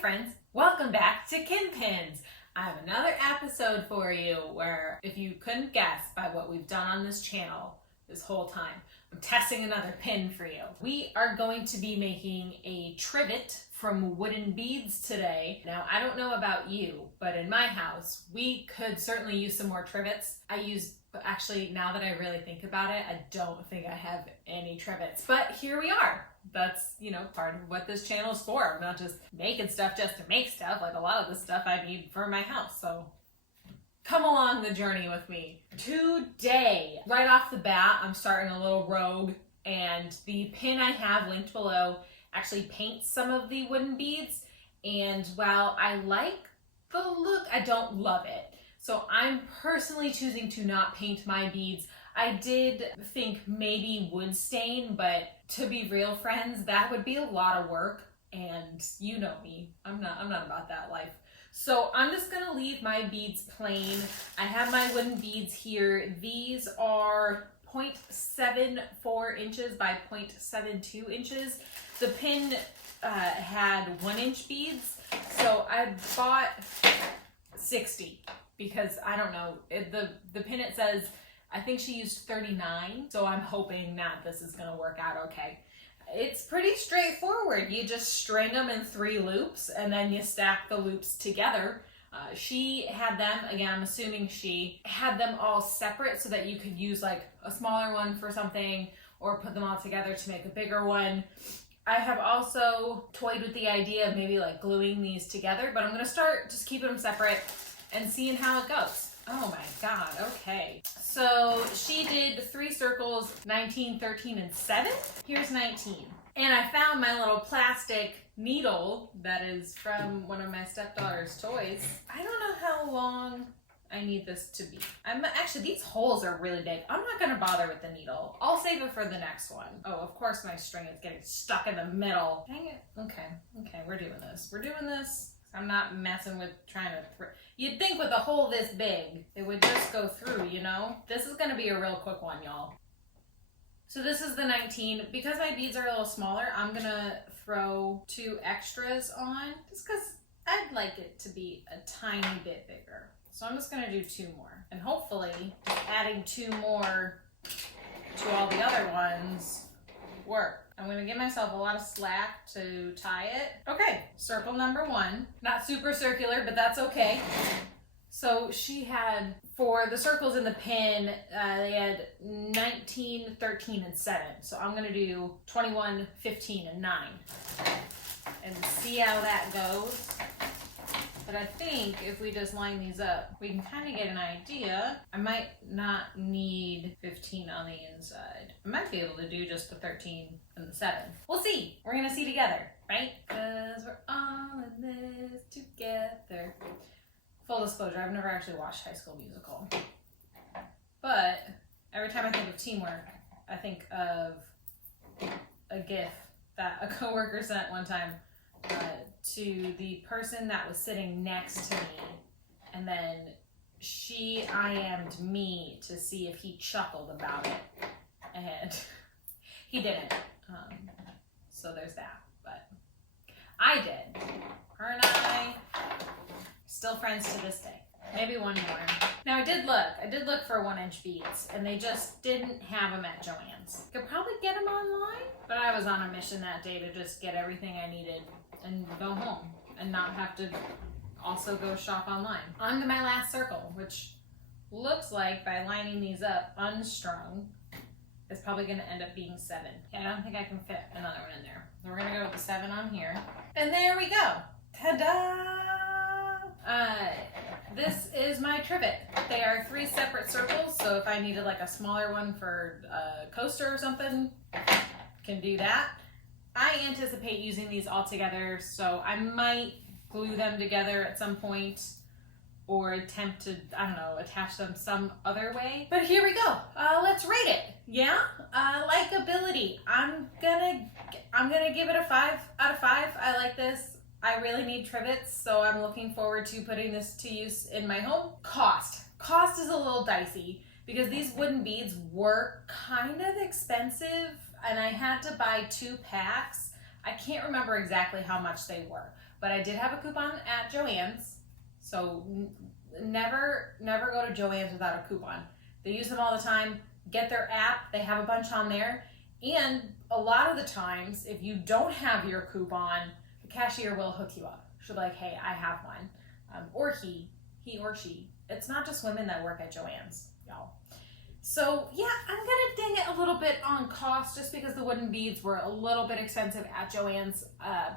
friends, welcome back to Kin Pins. I have another episode for you where, if you couldn't guess by what we've done on this channel this whole time, I'm testing another pin for you. We are going to be making a trivet from wooden beads today. Now, I don't know about you, but in my house, we could certainly use some more trivets. But actually, now that I really think about it, I don't think I have any trivets, but here we are. That's, part of what this channel is for. I'm not just making stuff just to make stuff. Like a lot of the stuff I need for my house. So come along the journey with me. Today, right off the bat, I'm starting a little rogue, and the pin I have linked below actually paints some of the wooden beads. And while I like the look, I don't love it. So I'm personally choosing to not paint my beads. I did think maybe wood stain, but to be real, friends, that would be a lot of work, and you know me, I'm not about that life. So I'm just gonna leave my beads plain. I have my wooden beads here. These are 0.74 inches by 0.72 inches. The pin had 1-inch beads, so I bought 60 because I don't know, the pin, it says, I think she used 39, so I'm hoping that this is gonna work out okay. It's pretty straightforward. You just string them in 3 loops and then you stack the loops together. She had them, again, I'm assuming she had them all separate so that you could use like a smaller one for something or put them all together to make a bigger one. I have also toyed with the idea of maybe like gluing these together, but I'm gonna start just keeping them separate and seeing how it goes. Oh my God, okay. So she did 3 circles, 19, 13, and 7. Here's 19. And I found my little plastic needle that is from one of my stepdaughter's toys. I don't know how long I need this to be. Actually, these holes are really big. I'm not gonna bother with the needle. I'll save it for the next one. Oh, of course my string is getting stuck in the middle. Dang it. Okay, we're doing this. I'm not messing with trying to You'd think with a hole this big, it would just go through, This is gonna be a real quick one, y'all. So this is the 19. Because my beads are a little smaller, I'm gonna throw 2 extras on, just because I'd like it to be a tiny bit bigger. So I'm just gonna do 2 more. And hopefully, just adding 2 more to all the other ones work. I'm gonna give myself a lot of slack to tie it. Okay, circle number 1. Not super circular, but that's okay. So she had, for the circles in the pin, they had 19, 13, and 7. So I'm gonna do 21, 15, and 9. And see how that goes. But I think if we just line these up, we can kind of get an idea. I might not need 15 on the inside. I might be able to do just the 13 and the 7. We'll see. We're gonna see together, right? Because we're all in this together. Full disclosure, I've never actually watched High School Musical. But every time I think of teamwork, I think of a GIF that a coworker sent one time to the person that was sitting next to me, and then she IM'd me to see if he chuckled about it, and he didn't. So there's that, but I did. Her and I still friends to this day. Maybe one more. Now I did look for 1-inch beads, and they just didn't have them at Joann's. Could probably get them online, but I was on a mission that day to just get everything I needed and go home and not have to also go shop online. On to my last circle, which looks like, by lining these up unstrung, is probably gonna end up being 7. I don't think I can fit another one in there. So we're gonna go with the 7 on here. And there we go. Ta-da! This is my trivet. They are 3 separate circles, so if I needed like a smaller one for a coaster or something, can do that. I anticipate using these all together, so I might glue them together at some point or attempt to, attach them some other way. But here we go. Let's rate it. Yeah? Likability. I'm gonna give it a 5 out of 5. I like this. I really need trivets, so I'm looking forward to putting this to use in my home. Cost is a little dicey because these wooden beads were kind of expensive, and I had to buy 2 packs. I can't remember exactly how much they were, but I did have a coupon at Joann's. So never go to Joann's without a coupon. They use them all the time. Get their app. They have a bunch on there. And a lot of the times, if you don't have your coupon, the cashier will hook you up. She'll be like, hey, I have one. Or he or she. It's not just women that work at Joann's, y'all. So yeah, I'm gonna ding it a little bit on cost just because the wooden beads were a little bit expensive at Joann's.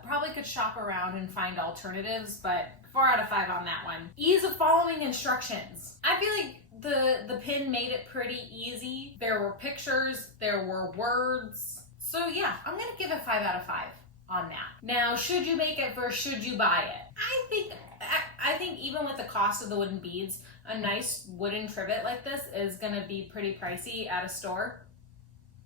Probably could shop around and find alternatives, but 4 out of 5 on that one. Ease of following instructions. I feel like the pin made it pretty easy. There were pictures, there were words. So yeah, I'm gonna give it 5 out of 5 on that. Now, should you make it versus should you buy it? I think even with the cost of the wooden beads, a nice wooden trivet like this is gonna be pretty pricey at a store.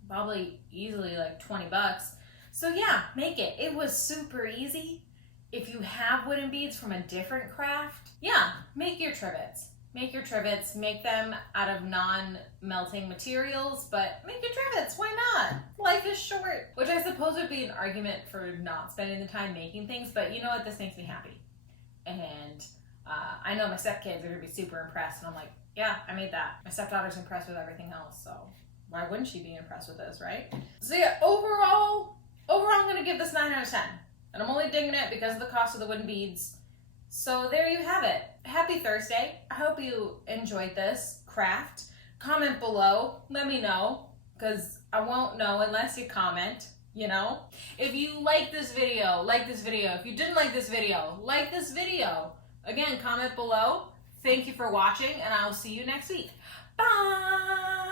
Probably easily like 20 bucks. So yeah, make it. It was super easy. If you have wooden beads from a different craft, yeah, make your trivets. Make your trivets, make them out of non-melting materials, but make your trivets, why not? Life is short. Which I suppose would be an argument for not spending the time making things, but you know what, this makes me happy. And I know my stepkids are gonna be super impressed, and I'm like, yeah, I made that. My stepdaughter's impressed with everything else, so why wouldn't she be impressed with this, right? So yeah, overall I'm gonna give this 9 out of 10. And I'm only dinging it because of the cost of the wooden beads. So there you have it. Happy Thursday. I hope you enjoyed this craft. Comment below. Let me know, because I won't know unless you comment, you know. If you like this video, like this video. If you didn't like this video, like this video. Again, comment below. Thank you for watching, and I'll see you next week. Bye!